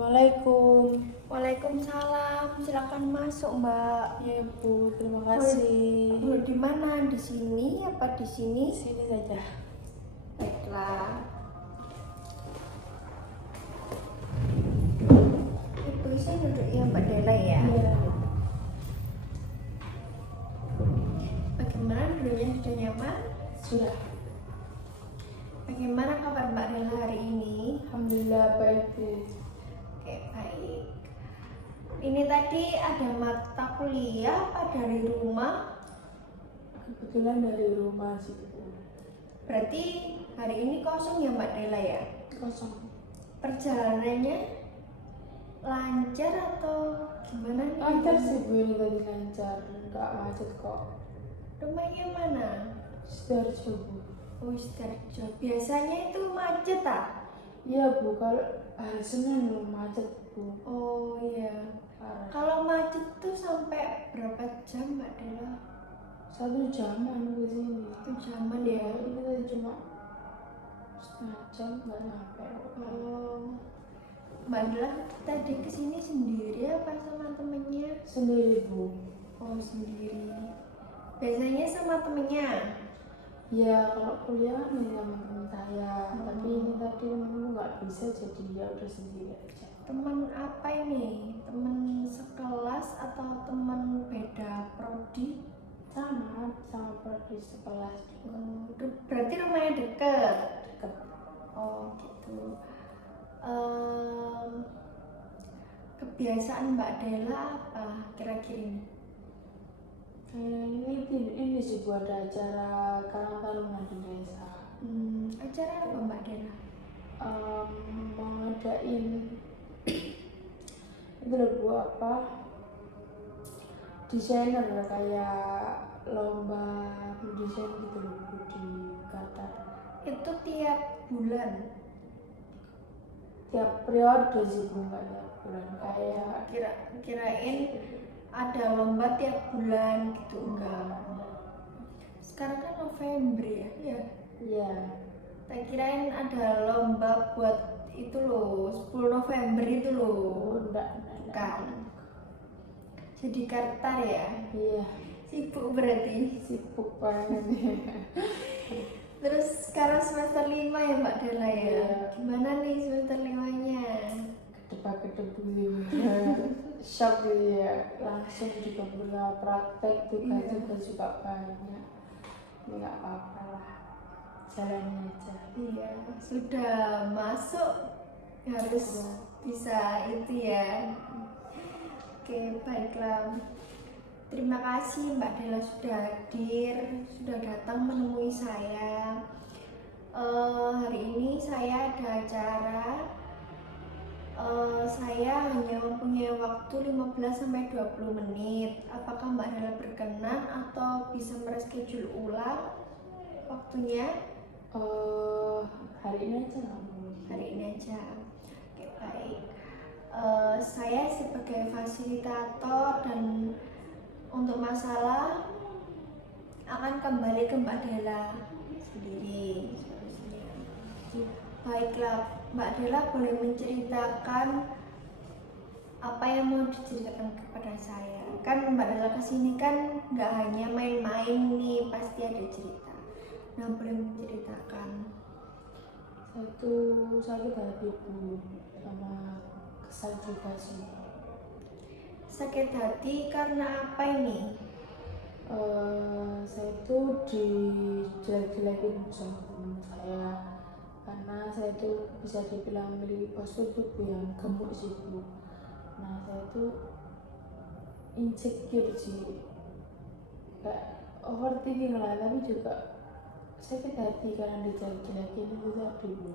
Assalamualaikum. Waalaikumsalam, silakan masuk Mbak. Ya Bu, terima kasih. Bu, di mana? Di sini apa di sini? Sini saja. Baiklah. Ibu sih duduk ya Mbak Dela ya. Iya. Bagaimana dulunya sudah nyaman? Sudah. Bagaimana kabar Mbak Dela hari ini? Alhamdulillah baik Bu. Oke, baik. Ini tadi ada mata kuliah apa dari rumah? Kebetulan dari rumah sih Bu. Berarti hari ini kosong ya Mbak Dela ya? Kosong. Perjalanannya lancar atau gimana nih? Lancar sih Bu, ini tadi lancar. Enggak macet kok. Rumahnya mana? Sidoarjo Bu. Oh, Sidoarjo. Biasanya itu macet ah? Iya Bu, kalau hari Senin macet Bu. Oh iya. Parah. Kalau macet tuh sampai berapa jam Mbak Dela? 1 jaman ke sini. Itu jaman Ya, ya? ini tadi cuma setengah jam nggak nyampe. Oh, Mbak Dela tadi kesini sendiri apa sama temennya? Sendiri Bu. Oh, sendiri. Biasanya sama temennya? Ya kalau kuliah kan ya sama teman saya, tapi ini tadi temenku nggak bisa jadi ya udah sendiri aja. Teman apa ini? Teman sekelas atau teman beda prodi? Sama prodi sekelas juga. Berarti rumahnya deket? Deket. Oh gitu. Kebiasaan Mbak Dela apa kira-kira ini? Ini sih buat acara Karang Taruna di desa. Acara apa Mbak Dela? Mengadain itu loh Bu, apa desainer kayak lomba mendesain gitu loh Bu, di Qatar. Itu tiap bulan? Tiap periode sih Bu, nggak tiap bulan kayak Kirain ada lomba tiap bulan gitu. Enggak. Sekarang kan November ya? iya. Tak kirain ada lomba buat itu loh, 10 November itu loh. Enggak. Bukan. Jadi Kartar ya? Iya, Sibuk berarti. sibuk banget. Terus sekarang semester 5 ya Mbak Dela ya? Iya. Gimana nih semester 5-nya? Kedepak-kedepu shock gitu ya, langsung juga punya praktek tugas juga banyak. Ini nggak apa-apa lah, jalanin aja. Iya, sudah masuk harus bisa itu ya. Oke, baiklah. Terima kasih Mbak Dela sudah hadir, sudah datang menemui saya. Hari ini saya ada acara. Saya hanya mempunyai waktu 15-20 menit. Apakah Mbak Dela berkenan atau bisa mereschedule ulang waktunya? Hari ini aja nggak Bu? Hari ini aja. Oke, baik. Saya sebagai fasilitator dan untuk masalah akan kembali ke Mbak Dela sendiri. Baiklah, Mbak Dela boleh menceritakan apa yang mau diceritakan kepada saya. Kan Mbak Dela kesini kan nggak hanya main-main nih, pasti ada cerita. Nah, boleh menceritakan. Satu sakit hati Bu, sama kesal juga sih. Sakit hati karena apa ini? Saya tuh dijelek-jelekin sama temen saya karena saya tuh bisa dibilang memiliki postur tubuh yang gemuk sih Bu. Nah saya tuh insecure sih, kayak overthinking lah, tapi juga sakit hati karena dijelek-jelekin itu tadi Bu.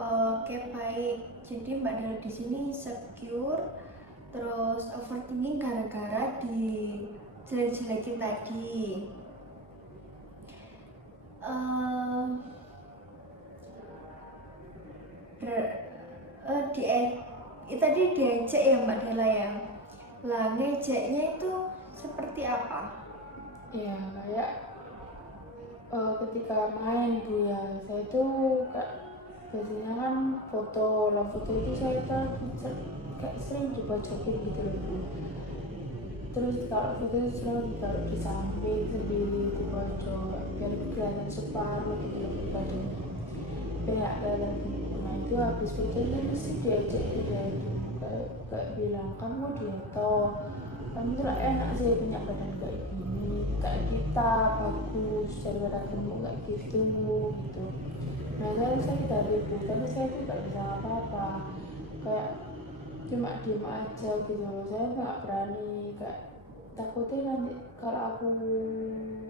Oke, baik. Jadi Mbak Dela di sini insecure, terus overthinking gara-gara dijelek-jelekin tadi. Tadi diejek ya Mbak Dela ya. Lah ngejeknya itu seperti apa? Ya kayak ketika main Bu ya, saya tuh biasanya kan foto lah, foto itu saya kayak sering dipojokin gitu loh Bu. Terus kalau foto itu selalu ditaruh di samping sendiri di pojok biar kelihatan separuh gitu loh badannya, biar nggak kelihatan. Nah itu habis foto itu terus diajak dia kayak bilang, kamu dieto, kamu tuh enak sih punya badan kayak gini, kayak kita bagus daripada kamu kayak gitu gitu. Nah saya tidak ribut, tapi saya tuh gak bisa apa-apa, kayak cuma diem aja gitu. Saya nggak berani, kayak takutnya nanti kalau aku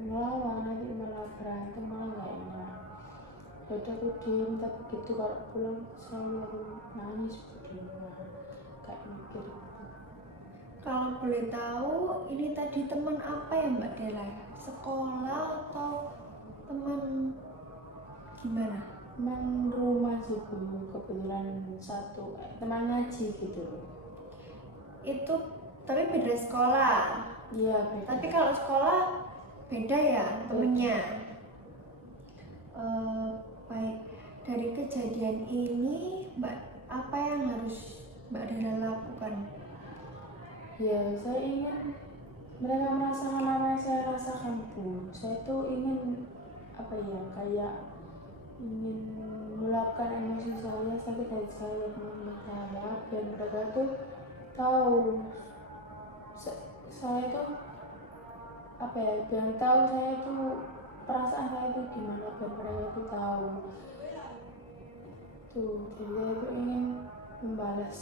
melawan nanti malah berantem, malah nggak enak. Jadi aku diem, tapi gitu kalau pulang selalu aku nangis di rumah, kayak mikir gitu. Kalau boleh tahu, ini tadi teman apa ya Mbak Dela? Sekolah atau teman gimana? Teman rumah sih Bu, kebetulan satu teman ngaji gitu. Itu tapi beda sekolah. Iya beda. Tapi kalau sekolah beda ya temennya. Baik, dari kejadian ini Mbak, apa yang harus Mbak Dela lakukan? Ya saya ingin mereka merasakan apa yang saya rasakan Bu. Saya tuh ingin apa ya, kayak ingin meluapkan emosi saya, sakit hati saya, teman-teman saya, biar mereka tuh tahu saya tuh apa ya, biar tahu saya tuh perasaan saya tuh gimana, biar mereka tuh tahu tuh. Jadi saya tuh ingin membalas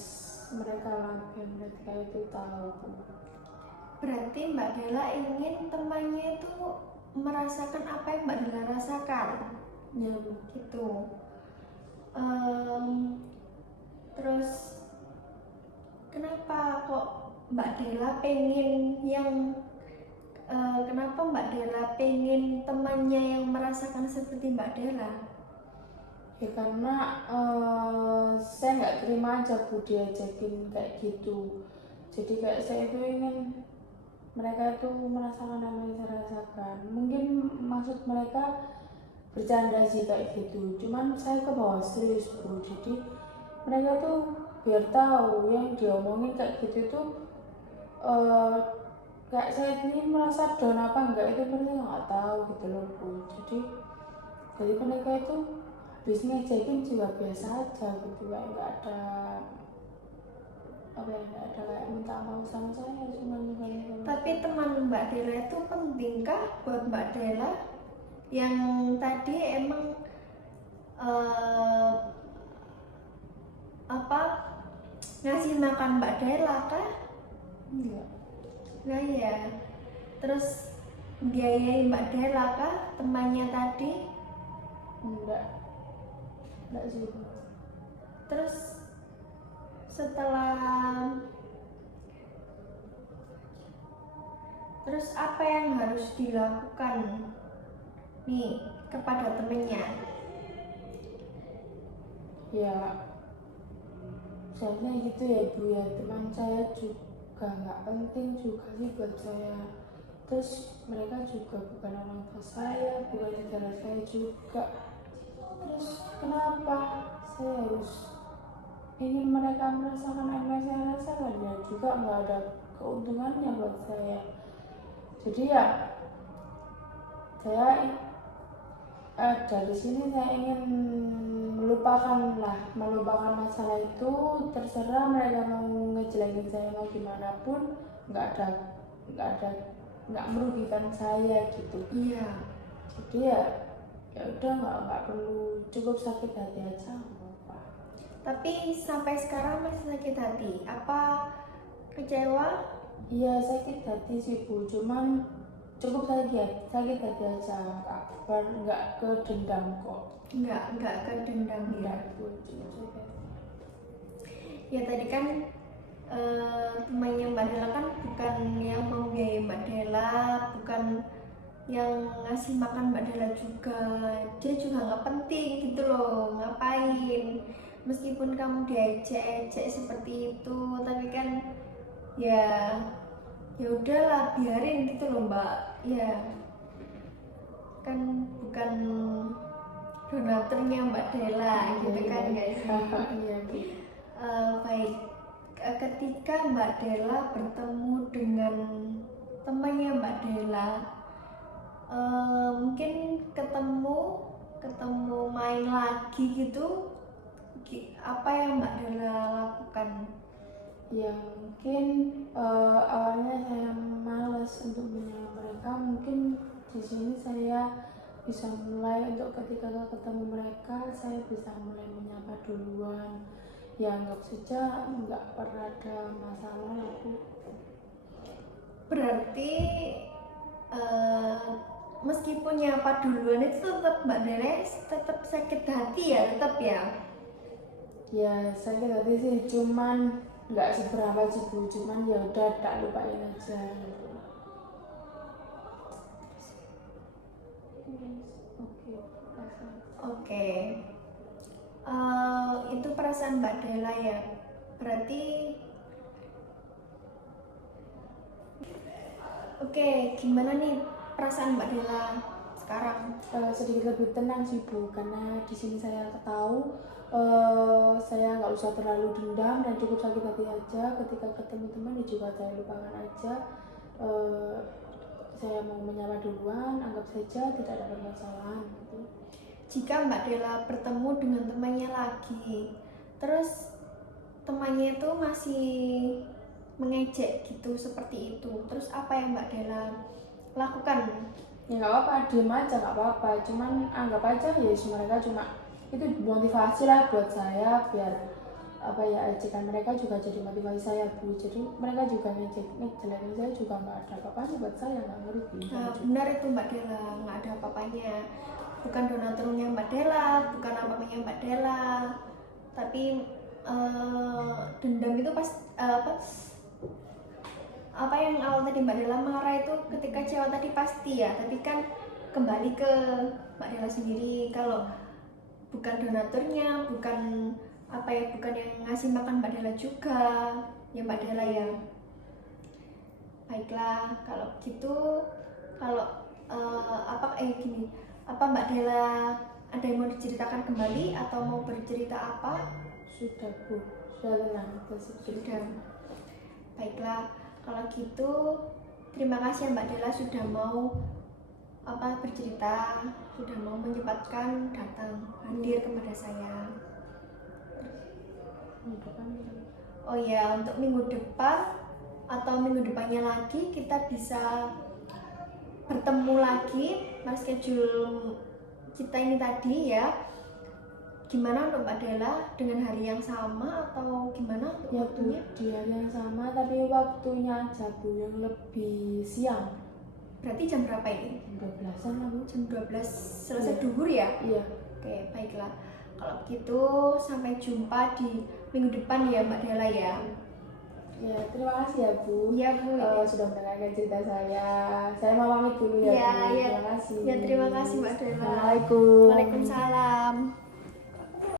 mereka lah, biar mereka itu tahu. Berarti Mbak Dela ingin temannya itu merasakan apa yang Mbak Dela rasakan. Ya gitu. Terus kenapa kok Mbak Dela pengen kenapa Mbak Dela pengen temannya yang merasakan seperti Mbak Dela? Ya karena saya nggak terima aja Bu diajakin kayak gitu. Jadi kayak saya itu ingin mereka itu merasakan apa yang saya rasakan. Mungkin maksud mereka bercanda sih kayak gitu, cuman saya ke bawah serius Bu. Jadi mereka tuh biar tahu yang diomongin kayak gitu tuh kayak saya ini merasa down apa enggak itu mereka nggak tahu gitu loh Bu. Jadi mereka itu habis ngejekin juga biasa aja gitu, kayak nggak ada apa ya, nggak ada kayak minta maaf sama saya, cuma gitu. Tapi teman Mbak Dela itu pentingkah buat Mbak Dela? Yang tadi emang ngasih makan Mbak Dela kah? Enggak. Nah ya, terus biayain Mbak Dela kah temannya tadi? Enggak sih. Terus apa yang harus dilakukan nih kepada temennya? Ya seharusnya gitu ya Bu ya, teman saya juga nggak penting juga sih buat saya. Terus mereka juga bukan orang tua saya, bukan saudara saya juga. Terus kenapa saya harus ingin mereka merasakan apa yang saya rasakan? Ya juga nggak ada keuntungannya buat saya. Jadi ya saya dari sini saya ingin melupakan masalah itu. Terserah mereka mau ngejelekin saya mau gimana pun, nggak merugikan saya gitu. Iya. Jadi ya udah nggak perlu, cukup sakit hati aja apa. Tapi sampai sekarang masih sakit hati? Apa kecewa? Iya sakit hati sih Bu, cuman cukup sakit hati aja, nggak ke dendam kok. Nggak ke dendam ya. Ya tadi kan temannya Mbak Dela kan bukan yang membiayai Mbak Dela, bukan yang ngasih makan Mbak Dela juga. Dia juga nggak penting gitu loh, ngapain? Meskipun kamu diejek-ejek seperti itu, tapi kan ya udahlah biarin gitu loh Mbak. Ya kan bukan donaturnya Mbak Della gitu kan guys. Iya Bu. Baik, ketika Mbak Della bertemu dengan temannya Mbak Della, mungkin ketemu main lagi gitu, apa yang Mbak Della lakukan? Ya mungkin awalnya saya malas untuk menyapa mereka. Mungkin di sini saya bisa mulai untuk ketika ketemu mereka saya bisa mulai menyapa duluan. Ya anggap saja nggak pernah ada masalah aku. Berarti meskipun nyapa duluan itu tetap Mbak Della tetap sakit hati ya, tetap ya. Ya sakit hati sih, cuman nggak seberapa sih Bu, cuman ya udah tak lupain aja gitu. Oke. Itu perasaan Mbak Della ya. Berarti oke, gimana nih perasaan Mbak Della sekarang? Sedikit lebih tenang sih Bu, karena di sini saya tahu saya nggak usah terlalu dendam dan cukup sakit hati aja. Ketika ketemu teman ya juga saya lupakan aja. Saya mau menyapa duluan, anggap saja tidak ada permasalahan gitu. Jika Mbak Della bertemu dengan temannya lagi, terus temannya itu masih mengejek gitu seperti itu, terus apa yang Mbak Della lakukan? Ya nggak apa-apa, diem aja nggak apa-apa, cuman anggap aja ya mereka cuma itu motivasi lah buat saya, biar apa ya, ejekan mereka juga jadi motivasi saya Bu. Jadi mereka juga ngejelekin saya juga nggak ada apa-apanya buat saya, nggak ngerti. Benar itu Mbak Della, nggak ada apa-apanya. Bukan donaturnya Mbak Della, bukan apa-apanya Mbak Della, tapi dendam itu apa yang awal tadi Mbak Della marah itu ketika cewek tadi pasti ya, tapi kan kembali ke Mbak Della sendiri. Kalau bukan donaturnya, bukan bukan yang ngasih makan Mbak Della juga ya Mbak Della ya. Baiklah, kalau gitu, kalau gini, apa Mbak Della ada yang mau diceritakan kembali atau mau bercerita apa? Sudah Bu, sudah tenang, Sudah. Baiklah, kalau gitu terima kasih Mbak Della sudah mau bercerita, sudah mau menyempatkan datang hadir kepada saya. Oh ya, untuk minggu depan atau minggu depannya lagi kita bisa bertemu lagi, schedule kita ini tadi ya. Gimana untuk Mbak Della, dengan hari yang sama atau gimana untuk ya waktunya? Di hari yang sama tapi waktunya aja Bu, yang lebih siang. Berarti jam berapa ini? 12-an lah Bu. Jam 12 selesai duhur ya? Iya. Oke, baiklah. Kalau begitu sampai jumpa di minggu depan ya Mbak Della ya. Ya, terima kasih ya Bu. Iya Bu. Sudah mendengarkan cerita saya. Saya mau pamit dulu ya Bu. Ya. Terima kasih. Ya, terima kasih Mbak Della. Assalamualaikum. Waalaikumsalam.